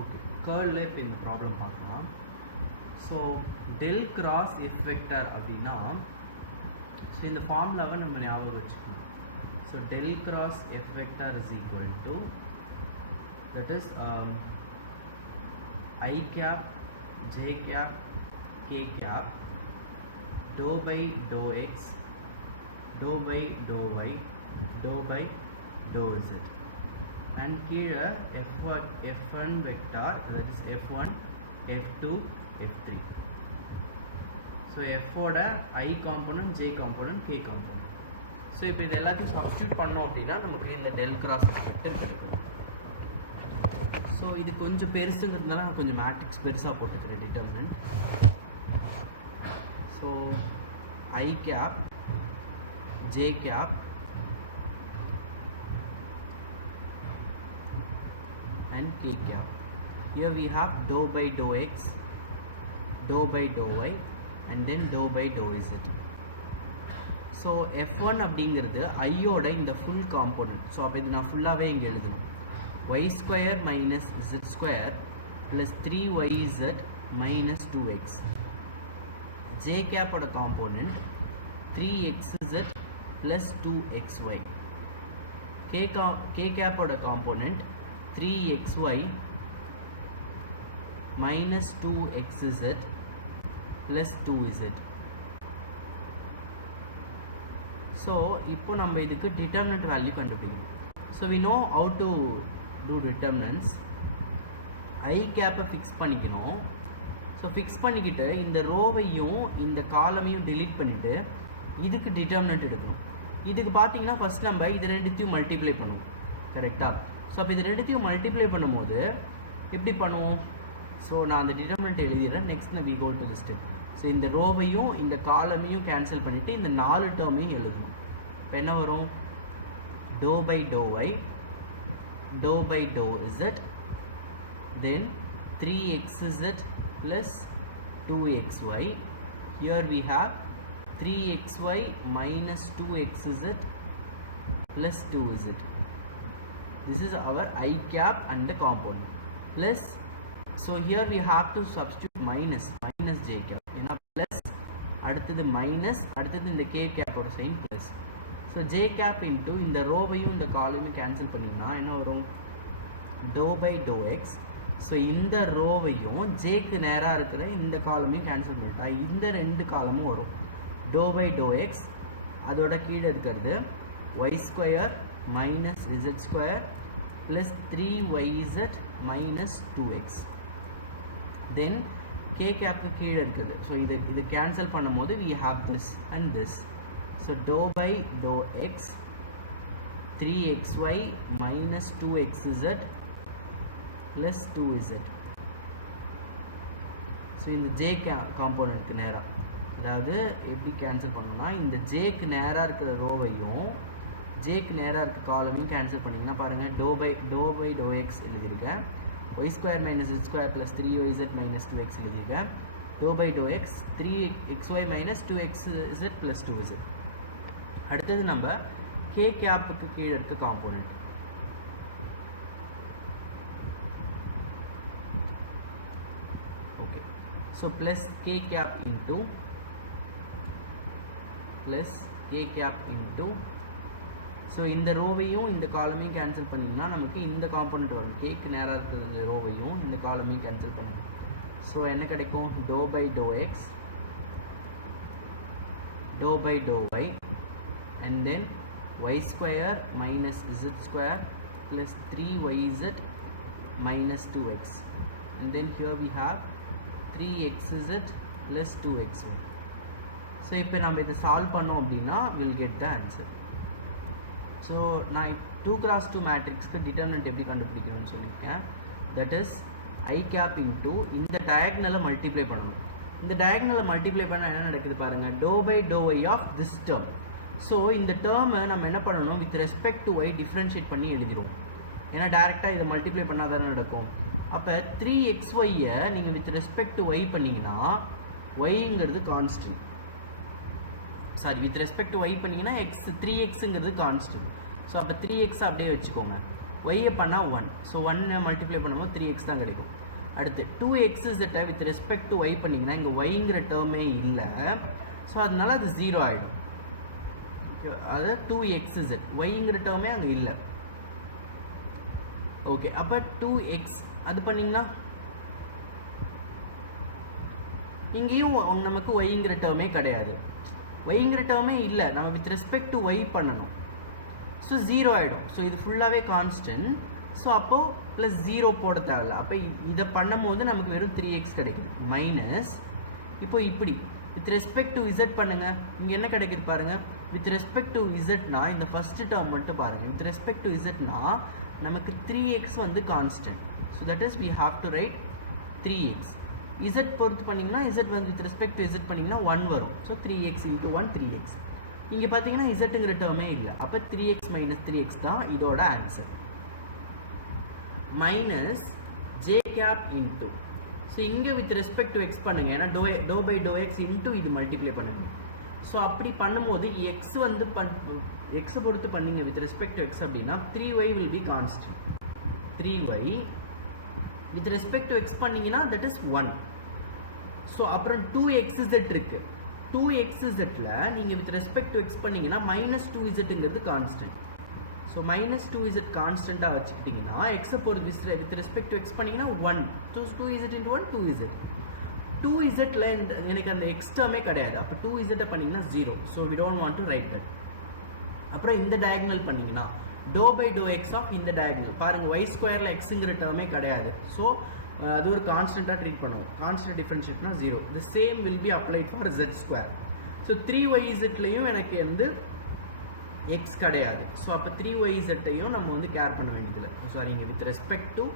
Okay, கேர்ளில் இப்போ இந்த problem பார்க்கலாம். So del cross F vector அப்படின்னா, ஸோ இந்த ஃபார்முலாவை நம்ம ஞாபகம் வச்சுக்கணும். So del cross F vector is equal to that is I cap, J cap, K cap, dou by dou x, dou by dou y, dou by dou z. And கீழே F1 vector, that is F1, F2, F3. So F ஓட I component, J component, K component. So இப்போ இது எல்லாத்தையும் substitute பண்ணோம் அப்படின்னா நமக்கு இந்த del cross vector கிடைக்கும். ஸோ இது கொஞ்சம் பெருசுங்கிறதுனால நான் கொஞ்சம் மேட்ரிக்ஸ் பெருசாக போட்டுக்கிறேன். Determinant so I cap, J cap, and K cap. Here we have dou by dou x, dou by dou y, and then dou by dou z. So F1 அப்படிங்கிறது ஐயோட இந்த ஃபுல் காம்போனன்ட். ஸோ அப்போ இது நான் ஃபுல்லாகவே இங்கே எழுதணும். y square minus z square plus 3yz minus 2x. J cap oda component 3xz plus 2xy. K cap oda component 3xy minus 2xz plus 2z. So இப்போ நம்ம இதுக்கு determinant value கண்டுபிடிக்கணும். So we know how to do determinants. I cap fix பண்ணிக்கணும். So fix பண்ணிக்கிட்டு இந்த ரோவையும் இந்த காலமையும் delete பண்ணிவிட்டு இதுக்கு டிட்டர்மினன்ட் எடுக்கணும். இதுக்கு பார்த்தீங்கன்னா ஃபஸ்ட் நம்ம இது ரெண்டுத்தையும் மல்டிப்ளை பண்ணுவோம், கரெக்டாக? ஸோ அப்போ இது ரெண்டுத்தையும் மல்டிப்ளை பண்ணும்போது எப்படி பண்ணுவோம்? ஸோ நான் அந்த டிட்டர்மினன்ட் எழுதிடுறேன். Next we go to the step. So இந்த ரோவையும் இந்த காலமையும் கேன்சல் பண்ணிவிட்டு இந்த 4 டேர்மையும் எழுதணும். இப்போ என்ன வரும்? dou by dou y, dou by dou z, then 3xz plus 2xy. Here we have 3xy minus 2xz plus 2z. This is our I cap and the component. Plus, so here we have to substitute minus j cap. ஏன்னா plus அடுத்தது minus, அடுத்தது இந்த k cap ஓட sign plus. So j cap into இந்த ரோவையும் இந்த காலமையும் கேன்சல் பண்ணிங்கன்னா என்ன வரும்? dou by dou x. So இந்த ரோவையும் ஜேக்கு நேராக இருக்கிற இந்த காலமையும் கேன்சல் பண்ணிட்டா இந்த ரெண்டு காலமும் வரும். dou by dou x அதோட கீழே இருக்கிறது y square minus z square plus 3yz minus 2x. தென் k capக்கு கீழே இருக்குது. ஸோ இது கேன்சல் பண்ணும் போது we have this and this. So dou by dou x 3xy minus 2xz plus 2z. So இந்த j காம்போனன்ட்க்கு நேராக, அதாவது எப்படி கேன்சல் பண்ணணும்னா இந்த ஜேக்கு நேராக இருக்கிற ரோவையும் ஜேக்கு நேராக இருக்கிற காலமையும் கேன்சல் பண்ணிங்கன்னா பாருங்கள் dou by dou x எழுதியிருக்கேன். y square minus z square plus 3yz minus 2x எழுதியிருக்கேன். dou by dou x 3xy minus 2xz plus 2z. அடுத்தது நம்ம k கேப்புக்கு கீழே இருக்க component. Okay, so plus k cap into so இந்த ரோவையும் இந்த காலமையும் கேன்சல் பண்ணிங்கன்னா நமக்கு இந்த காம்போனன்ட் வரும். கேக்கு நேராக இருக்கிற இந்த ரோவையும் இந்த காலமையும் கேன்சல் பண்ணணும். ஸோ என்ன கிடைக்கும்? dou by dou x, dou by dou y, and then y square minus z square plus 3yz minus 2x, and then here we have 3xz plus 2xy. So இப்போ நம்ம இதை சால்வ் பண்ணோம் அப்படின்னா we'll get the answer. So நான் 2x2 மேட்ரிக்ஸ்க்கு determinant எப்படி கண்டுபிடிக்கணும்னு சொல்லியிருக்கேன். That is I cap into இந்த டயக்னலை multiply பண்ணணும். இந்த டயக்னலை மல்டிப்ளை பண்ணால் என்ன நடக்குது பாருங்கள்? dou by dou y of this term. So இந்த டேர்மை நம்ம என்ன பண்ணணும்? With respect to y differentiate பண்ணி எழுதிடுவோம். ஏன்னா டேரெக்டாக இதை மல்டிப்ளை பண்ணால் தானே நடக்கும். அப்போ 3xyயை நீங்கள் வித் ரெஸ்பெக்ட் டு y பண்ணிங்கன்னா yங்கிறது constant. Sorry, with respect to y பண்ணிங்கன்னா 3xங்கிறது கான்ஸ்டன்ட். ஸோ அப்போ 3x அப்படியே வச்சுக்கோங்க. ஒய்யை பண்ணால் 1. ஸோ 1 மல்டிப்ளை பண்ணும்போது 3x தான் கிடைக்கும். அடுத்து 2xz with respect to Y பண்ணிங்கன்னா இங்கே ஒய்ங்கிற டேர்மே இல்லை. ஸோ அதனால அது 0 ஆகிடும். அது 2xz ஒய்ங்கிற டேர்மே அங்கே இல்லை. ஓகே, அப்போ 2x அது பண்ணிங்கன்னா இங்கேயும் நமக்கு ஒய்ங்கிற டேர்மே கிடையாது. ஒய்ங்கிற டேர்மே இல்லை, நம்ம வித் ரெஸ்பெக்ட் டு ஒய் பண்ணணும். ஸோ 0 ஆகிடும். ஸோ இது ஃபுல்லாகவே கான்ஸ்டன்ட். ஸோ அப்போது ப்ளஸ் 0 போட தேவையில்ல. அப்போ இதை பண்ணும் போது நமக்கு வெறும் 3x கிடைக்குது. மைனஸ் இப்போ இப்படி வித் ரெஸ்பெக்ட் டு இசட் பண்ணுங்கள். இங்கே என்ன கிடைக்குது பாருங்கள். வித் ரெஸ்பெக்ட் டு இசட்னா இந்த ஃபஸ்ட்டு டேர்ம் மட்டும் பாருங்கள். வித் ரெஸ்பெக்ட் டு இசட்னா நமக்கு 3x வந்து constant. So that is we have to write 3x. Z பொறுத்து பண்ணிங்கன்னா இசட் வந்து வித் ரெஸ்பெக்ட் டு இசட் பண்ணிங்கன்னா 1 வரும். So 3x into 1 3x. இங்கே பார்த்தீங்கன்னா இசட்டுங்கிற டேர்மே இல்லை. அப்போ 3x மைனஸ் 3x தான் இதோட answer. Minus J cap into. So இங்கே வித் ரெஸ்பெக்ட் டு எக்ஸ் பண்ணுங்க. ஏன்னா dou by to X into இது மல்டிப்ளை பண்ணுங்க. ஸோ அப்படி பண்ணும்போது எக்ஸ் வந்து எக்ஸை பொறுத்து பண்ணிங்க வித் ரெஸ்பெக்ட் டு எக்ஸ் அப்படின்னா 3y will be constant. 3y with respect to X பண்ணிங்கன்னா தட் இஸ் 1. ஸோ அப்புறம் 2xz இருக்கு. 2xzல நீங்கள் வித் ரெஸ்பெக்ட் டு எக்ஸ் பண்ணிங்கன்னா மைனஸ் 2zங்கிறது கான்ஸ்டன்ட். ஸோ மைனஸ் 2z கான்ஸ்டண்ட்டாக வச்சுக்கிட்டிங்கன்னா எக்ஸை பொறுத்து வித் ரெஸ்பெக்ட் டு எக்ஸ் பண்ணிங்கன்னா 1. So 2z into 1 2z. 2zல எனக்கு அந்த எக்ஸ் டேர்மே கிடையாது. அப்போ 2z பண்ணிங்கன்னா 0. So we don't want to write that. அப்புறம் இந்த டயக்னல் பண்ணிங்கன்னா to by to X of இந்த டயக்னல் பாருங்கள். ஒய் ஸ்கொயரில் எக்ஸுங்கிற டேர்மே கிடையாது. ஸோ அது ஒரு கான்ஸ்டண்ட்டாக ட்ரீட் பண்ணுவோம். கான்ஸ்டன்ட் டிஃபரன்ஷியேட்னா 0. The same will be applied for z square. So 3yzலையும் எனக்கு வந்து எக்ஸ் கிடையாது. ஸோ அப்போ 3yzையும் நம்ம வந்து கேர் பண்ண வேண்டியதில்லை. சாரி, இங்கே வித் ரெஸ்பெக்ட் டு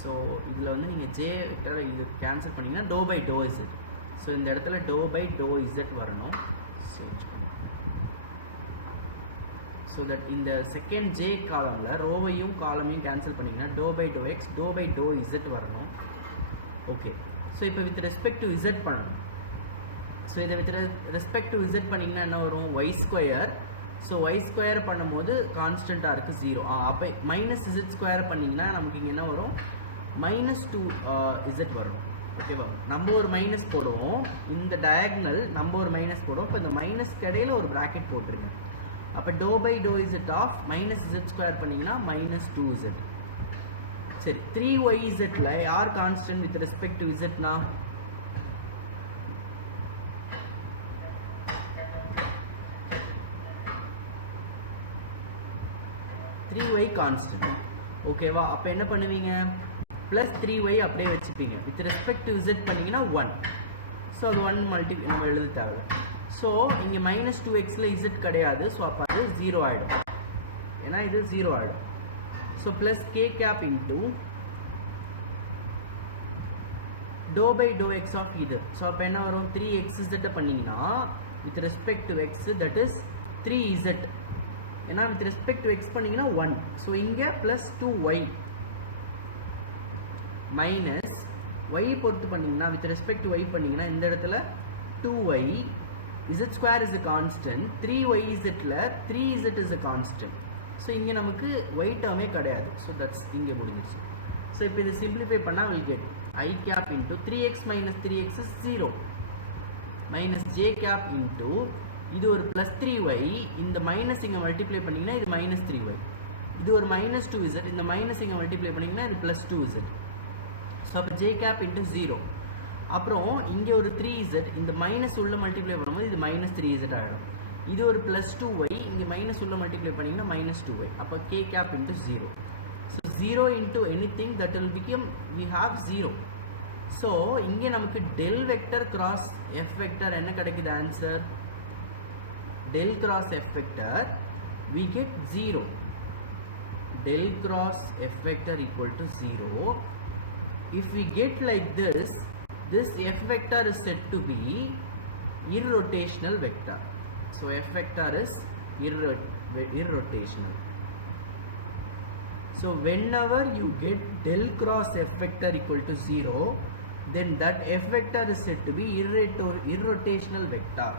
ஸோ இதில் வந்து நீங்கள் ஜே வெக்டர் இது கேன்சல் பண்ணிங்கன்னா to by to Z. So இந்த இடத்துல டோ பை டோ இசட் வரணும். சேஞ்ச் பண்ணி ஸோ தட் இந்த செகண்ட் ஜே காலமில் ரோவையும் காலமையும் கேன்சல் பண்ணிங்கன்னா to by to X dou by to Z வரணும். ஓகே, ஸோ இப்போ வித் ரெஸ்பெக்ட் டு இசட் பண்ணணும். ஸோ இதை வித் ரெஸ்பெக்ட் டு இசட் பண்ணிங்கன்னா என்ன வரும்? Y square. So Y square பண்ணும்போது கான்ஸ்டண்ட்டாக இருக்குது 0. அப்போ மைனஸ் இசட் ஸ்கொயர் பண்ணிங்கன்னா நமக்கு இங்கே என்ன வரும்? மைனஸ் 2 இசட் வரும். ஓகேவா? நம்ம ஒரு மைனஸ் போடுவோம். இந்த டயக்னல் நம்ம ஒரு மைனஸ் போடுவோம். இப்போ இந்த மைனஸ் இடையில ஒரு ப்ராக்கெட் போட்டுருங்க. அப்போ doe by to Z of minus Z square பண்ணிங்கன்னா மைனஸ் 2z. சரி, 3yzல யார் கான்ஸ்டன்ட் வித் ரெஸ்பெக்ட் டு இசட்னா? y constant. ஓகேவா? அப்போ என்ன பண்ணுவீங்க? ப்ளஸ் 3y அப்படியே வச்சுப்பீங்க. வித் ரெஸ்பெக்ட் டு z பண்ணிங்கன்னா 1. ஸோ அது 1 மல்டிப்ளை நம்ம எழுத தேவை. ஸோ இங்கே மைனஸ் 2xல z கிடையாது. ஸோ அப்போ அது 0 ஆகிடும். ஏன்னா இது 0 ஆகிடும். So plus k cap into dou by to X of இது. ஸோ அப்போ என்ன வரும்? 3xz பண்ணிங்கன்னா with respect to X that is 3z. ஏன்னா வித் ரெஸ்பெக்ட் டு எக்ஸ் பண்ணிங்கன்னா 1. ஸோ இங்கே ப்ளஸ் 2y மைனஸ் ஒய் பொறுத்து பண்ணிங்கன்னா வித் ரெஸ்பெக்ட் டு ஒய் பண்ணிங்கன்னா இந்த இடத்துல 2y z square is a constant. 3yzல 3z is a constant. So இங்கே நமக்கு ஒய் டேர்மே கிடையாது. ஸோ தட்ஸ் இங்கே முடிஞ்சிச்சு. ஸோ இப்போ இதை சிம்பிளிஃபை பண்ணால் will get I cap into 3x minus 3x is 0 minus j cap into இது ஒரு plus 3y இந்த மைனஸ் இங்கே மல்டிப்ளை பண்ணிங்கன்னா இது மைனஸ் 3y. இது ஒரு மைனஸ் 2z இந்த மைனஸ் இங்கே மல்டிப்ளை பண்ணிங்கன்னா இது ப்ளஸ் 2z. ஸோ அப்போ j cap into 0. அப்புறம் இங்கே ஒரு 3z இந்த மைனஸ் உள்ள மல்டிப்ளை பண்ணும்போது இது மைனஸ் 3z ஆகிடும். இது ஒரு ப்ளஸ் 2y இங்கே மைனஸ் உள்ள மல்டிப்ளை பண்ணிங்கன்னா மைனஸ் 2y. அப்போ k cap into 0. So 0 into anything that will become we have 0. So இங்கே நமக்கு del vector cross f vector என்ன கிடைக்குது answer? del cross f vector we get 0. Del cross f vector equal to 0. If we get like this f vector is said to be irrotational vector. So f vector is irrotational. So whenever you get del cross f vector equal to 0, then that f vector is said to be irrotational vector.